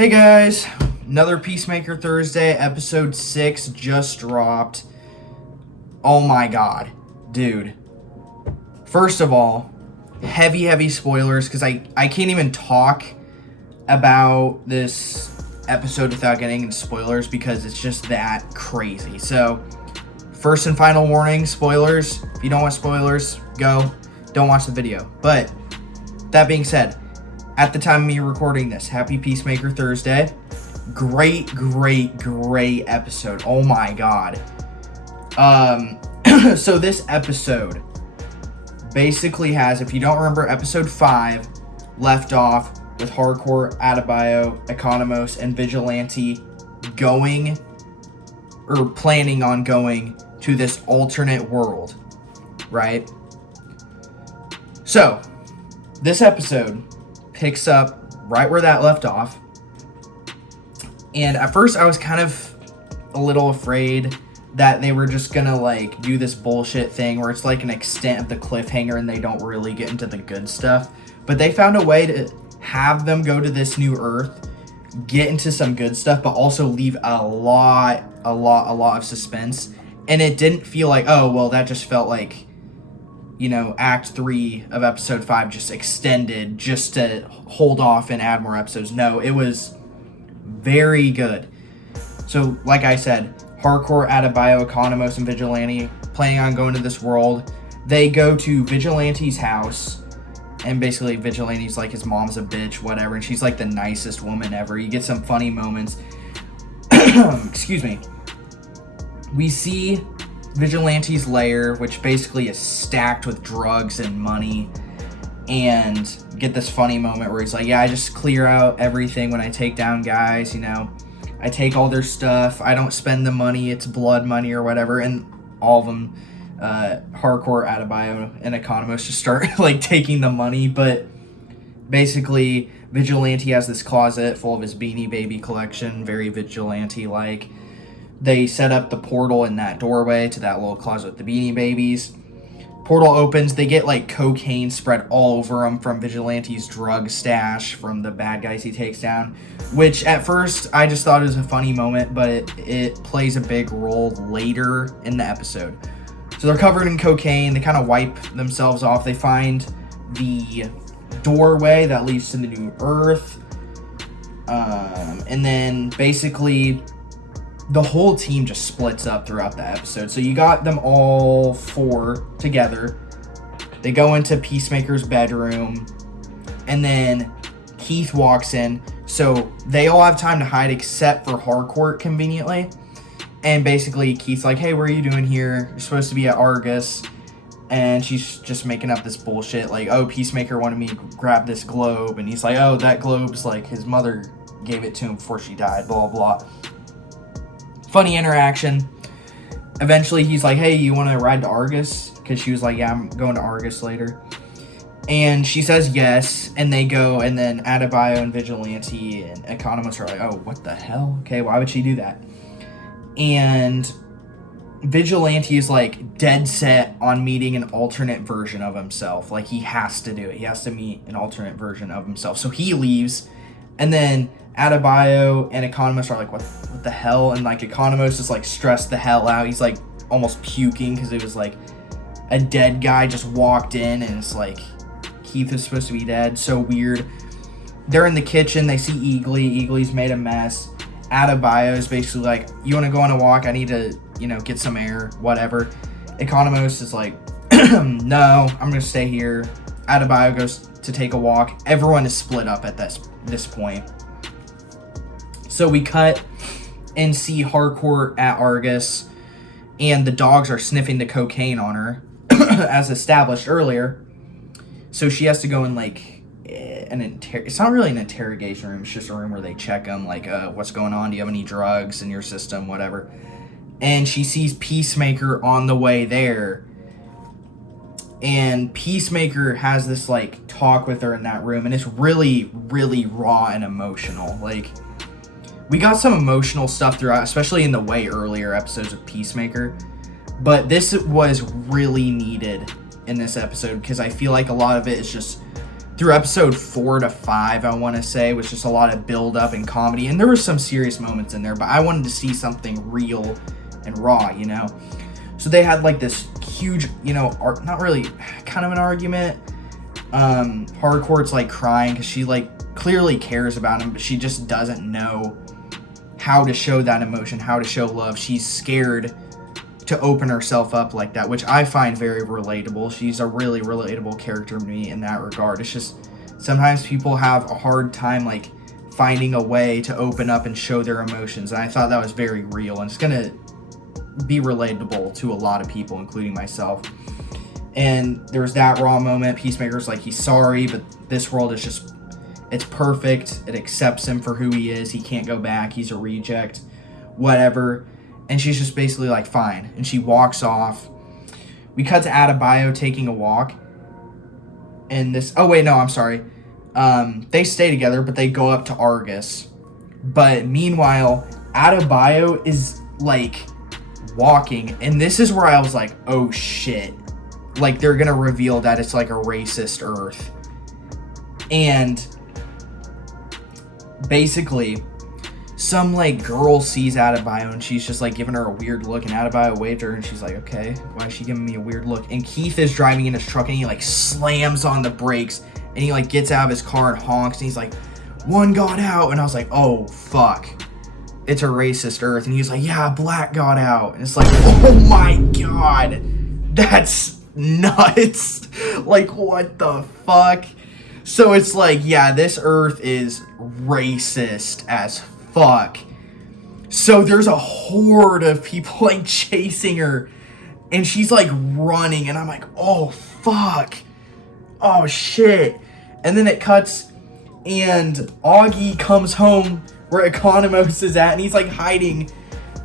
Hey guys, another Peacemaker Thursday, episode 6 just dropped. Oh my god, dude. First of all, heavy spoilers, because I can't even talk about this episode without getting into spoilers, because it's just that crazy. So, first and final warning, spoilers. If you don't want spoilers, go. Don't watch the video. But, that being said, at the time of me recording this, happy Peacemaker Thursday. Great episode. Oh my god. So this episode basically has, if you don't remember, episode 5 left off with Hardcore, Adebayo, Economos, and Vigilante going, or planning on going, to this alternate world, right? So, this episode picks up right where that left off. And at first I was kind of a little afraid that they were just gonna like do this bullshit thing where it's like an extent of the cliffhanger and they don't really get into the good stuff. But they found a way to have them go to this new Earth, get into some good stuff, but also leave a lot of suspense. And it didn't feel like, oh, well, that just felt like, you know, Act 3 of Episode 5 just extended just to hold off and add more episodes. No, it was very good. So, like I said, Hardcore, Adebayo, Economos, and Vigilante planning on going to this world. They go to Vigilante's house, and basically Vigilante's like, his mom's a bitch, whatever, and she's like the nicest woman ever. You get some funny moments. Excuse me. We see Vigilante's lair, which basically is stacked with drugs and money, and get this funny moment where he's like, yeah, I just clear out everything when I take down guys, you know, I take all their stuff, I don't spend the money, it's blood money or whatever. And all of them, Hardcore, Adebayo, and Economos just start like taking the money. But basically Vigilante has this closet full of his Beanie Baby collection, very Vigilante like. They set up the portal in that doorway to that little closet with the Beanie Babies. Portal opens. They get, like, cocaine spread all over them from Vigilante's drug stash from the bad guys he takes down. Which, at first, I just thought it was a funny moment, but it plays a big role later in the episode. So they're covered in cocaine. They kind of wipe themselves off. They find the doorway that leads to the new Earth. And then, basically, the whole team just splits up throughout the episode. So you got them all 4 together. They go into Peacemaker's bedroom. And then Keith walks in. So they all have time to hide except for Hardcore, conveniently. And basically Keith's like, hey, what are you doing here? You're supposed to be at Argus. And she's just making up this bullshit. Like, oh, Peacemaker wanted me to grab this globe. And he's like, oh, that globe's like his mother gave it to him before she died. Blah, blah. Funny interaction. Eventually, he's like, hey, you want to ride to Argus? Because she was like, yeah, I'm going to Argus later. And she says yes, and they go, and then Adebayo and Vigilante and Economos are like, oh, what the hell? Okay, why would she do that? And Vigilante is, like, dead set on meeting an alternate version of himself. Like, he has to do it. He has to meet an alternate version of himself. So he leaves, and then Adebayo and Economos are like, what the hell? And like Economos is like stressed the hell out. He's like almost puking because it was like a dead guy just walked in and it's like Keith is supposed to be dead. So weird. They're in the kitchen. They see Eagly. Eagly's made a mess. Adebayo is basically like, you want to go on a walk? I need to, you know, get some air, whatever. Economos is like, no, I'm going to stay here. Adebayo goes to take a walk. Everyone is split up at this point. So we cut and see Hardcore at Argus, and the dogs are sniffing the cocaine on her, as established earlier. So she has to go in, like, it's not really an interrogation room, it's just a room where they check them, like, what's going on, do you have any drugs in your system, whatever. And she sees Peacemaker on the way there, and Peacemaker has this, like, talk with her in that room, and it's really raw and emotional. Like, we got some emotional stuff throughout, especially in the way earlier episodes of Peacemaker. But this was really needed in this episode because I feel like a lot of it is just through episode 4 to 5, I want to say, was just a lot of build up and comedy, and there were some serious moments in there, but I wanted to see something real and raw, you know. So they had like this huge, you know, not really, kind of an argument. Hardcore's like crying because she like clearly cares about him, but she just doesn't know how to show that emotion, how to show love. She's scared to open herself up like that, which I find very relatable. She's a really relatable character to me in that regard. It's just sometimes people have a hard time like finding a way to open up and show their emotions, and I thought that was very real, and it's gonna be relatable to a lot of people, including myself. And there was that raw moment. Peacemaker's like, he's sorry, but this world is just, it's perfect. It accepts him for who he is. He can't go back. He's a reject, whatever. And she's just basically like, fine. And she walks off. We cut to Adebayo taking a walk. And this... Oh, wait, no, I'm sorry. They stay together, but they go up to Argus. But meanwhile, Adebayo is, like, walking. And this is where I was like, oh, shit. Like, they're going to reveal that it's, like, a racist Earth. And basically... some, like, girl sees Adebayo, and she's just, like, giving her a weird look, and Adebayo waved her, and she's like, okay, why is she giving me a weird look? And Keith is driving in his truck, and he, like, slams on the brakes, and he, like, gets out of his car and honks, and he's like, one got out, and I was like, oh, fuck. It's a racist Earth, and he's like, yeah, black got out, and it's like, oh my god, that's nuts. Like, what the fuck? So it's like, yeah, this Earth is racist as fuck. So there's a horde of people like chasing her, and she's like running, and I'm like, oh fuck, oh shit. And then it cuts, and Augie comes home where Economos is at, and he's like hiding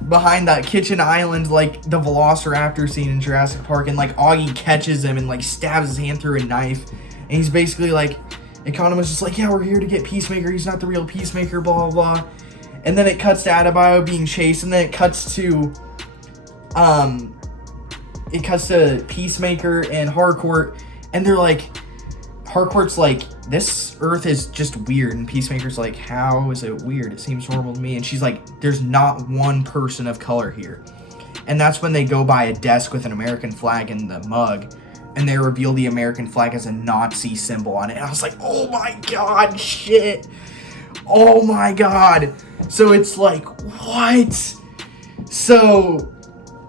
behind that kitchen island, like the Velociraptor scene in Jurassic Park, and like Augie catches him and like stabs his hand through a knife, and he's basically like, Economos is like, yeah, we're here to get Peacemaker, he's not the real Peacemaker, blah blah blah. And then it cuts to Adebayo being chased, and then it cuts to Peacemaker and Harcourt, and they're like, Harcourt's like, this Earth is just weird, and Peacemaker's like, how is it weird? It seems normal to me. And she's like, there's not one person of color here. And that's when they go by a desk with an American flag in the mug, and they reveal the American flag as a Nazi symbol on it. And I was like, oh my god, shit. Oh my god. So it's like, what? So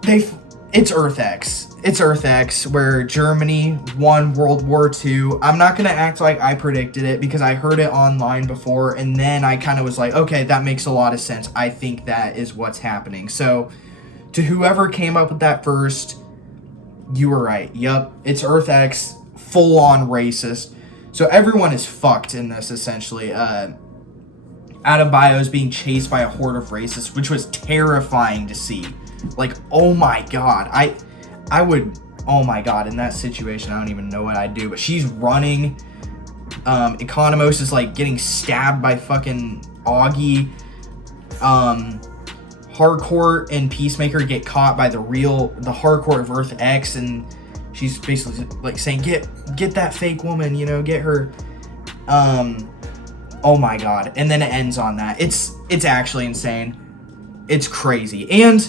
it's Earth X. It's Earth X, where Germany won World War II. I'm not going to act like I predicted it, because I heard it online before, and then I kind of was like, okay, that makes a lot of sense. I think that is what's happening. So to whoever came up with that first, you were right. Yup, it's Earth X, full-on racist. So everyone is fucked in this, essentially. Adebayo is being chased by a horde of racists, which was terrifying to see. Like, oh my god. I would, oh my god, in that situation, I don't even know what I'd do. But she's running. Economos is, like, getting stabbed by fucking Augie. Harcourt and Peacemaker get caught by the Harcourt of Earth X, and she's basically, like, saying, get that fake woman, you know, get her. Oh my god. And then it ends on that. It's actually insane. It's crazy. And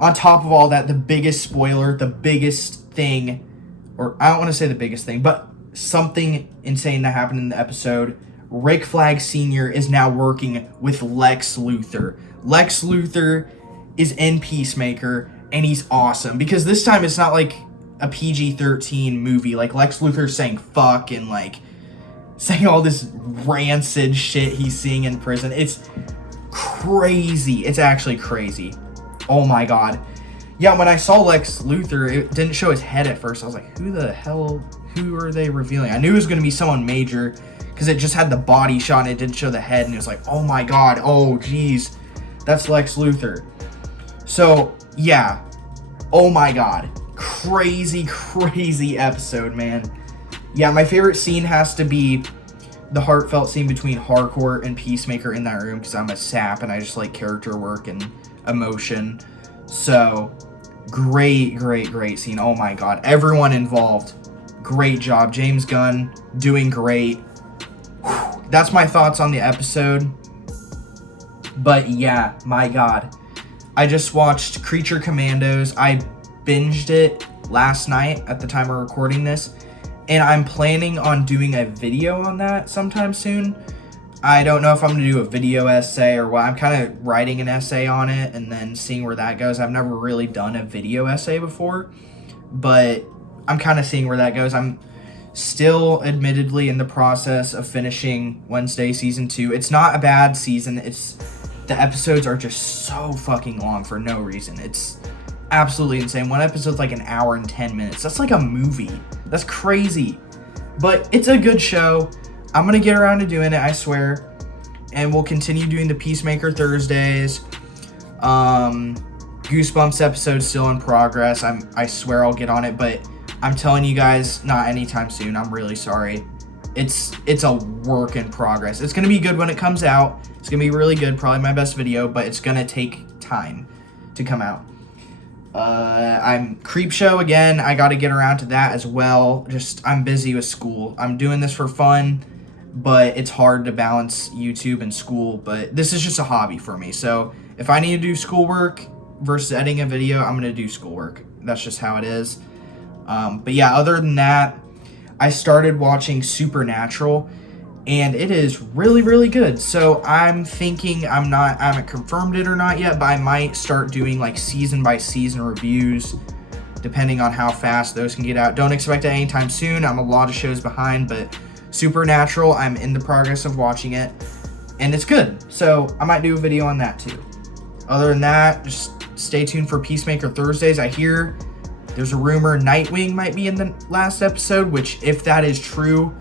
on top of all that, the biggest spoiler, the biggest thing, or I don't want to say the biggest thing, but something insane that happened in the episode, Rick Flag Sr. is now working with Lex Luthor. Lex Luthor is in Peacemaker, and he's awesome, because this time it's not like a PG-13 movie. Like, Lex Luthor's saying fuck and, like, saying all this rancid shit he's seeing in prison. It's crazy. It's actually crazy. Oh my god. Yeah, when I saw Lex Luthor, it didn't show his head at first. I was like, who are they revealing? I knew it was going to be someone major, because it just had the body shot and it didn't show the head, and it was like, oh my god, oh jeez, that's Lex Luthor. So, yeah. Oh my god. Crazy, crazy episode, man. Yeah, my favorite scene has to be the heartfelt scene between Harcourt and Peacemaker in that room, because I'm a sap and I just like character work and emotion. So, great scene. Oh my god. Everyone involved, great job. James Gunn doing great. that's my thoughts on the episode. But yeah, my God. I just watched Creature Commandos. I binged it last night at the time of recording this. And I'm planning on doing a video on that sometime soon. I don't know if I'm going to do a video essay or what. I'm kind of writing an essay on it and then seeing where that goes. I've never really done a video essay before, but I'm kind of seeing where that goes. I'm still admittedly in the process of finishing Wednesday season 2. It's not a bad season. The episodes are just so fucking long for no reason. It's absolutely insane. One episode's like an hour and 10 minutes. That's like a movie. That's crazy. But it's a good show. I'm going to get around to doing it, I swear. And we'll continue doing the Peacemaker Thursdays. Goosebumps episode still in progress. I swear I'll get on it, but I'm telling you guys, not anytime soon. I'm really sorry. It's a work in progress. It's going to be good when it comes out. It's going to be really good. Probably my best video, but it's going to take time to come out. I'm Creepshow again. I got to get around to that as well. I'm busy with school. I'm doing this for fun, but it's hard to balance YouTube and school, but this is just a hobby for me. So if I need to do schoolwork versus editing a video, I'm going to do schoolwork. That's just how it is. But yeah, other than that, I started watching Supernatural, and it is really, really good. So I'm thinking, I haven't confirmed it or not yet, but I might start doing like season by season reviews, depending on how fast those can get out. Don't expect it anytime soon. I'm a lot of shows behind, but Supernatural, I'm in the progress of watching it, and it's good. So I might do a video on that too. Other than that, just stay tuned for Peacemaker Thursdays. I hear there's a rumor Nightwing might be in the last episode, which if that is true,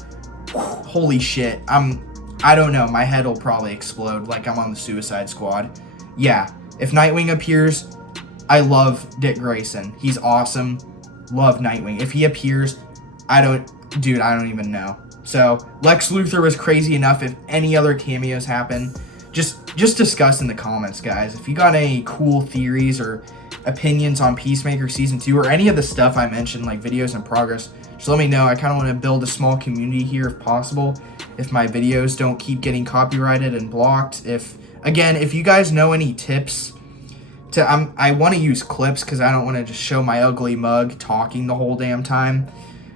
holy shit. I don't know. My head will probably explode like I'm on the Suicide Squad. Yeah, if Nightwing appears, I love Dick Grayson. He's awesome. Love Nightwing. If he appears, I don't even know. So Lex Luthor was crazy enough. If any other cameos happen, just discuss in the comments, guys. If you got any cool theories or opinions on Peacemaker Season 2 or any of the stuff I mentioned, like videos in progress, just let me know. I kind of want to build a small community here if possible, if my videos don't keep getting copyrighted and blocked. If you guys know any tips I want to use clips because I don't want to just show my ugly mug talking the whole damn time.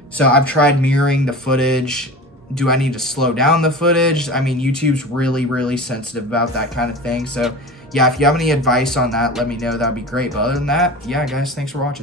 So I've tried mirroring the footage. Do I need to slow down the footage? I mean, YouTube's really, really sensitive about that kind of thing. So yeah, if you have any advice on that, let me know. That'd be great. But other than that, yeah, guys, thanks for watching.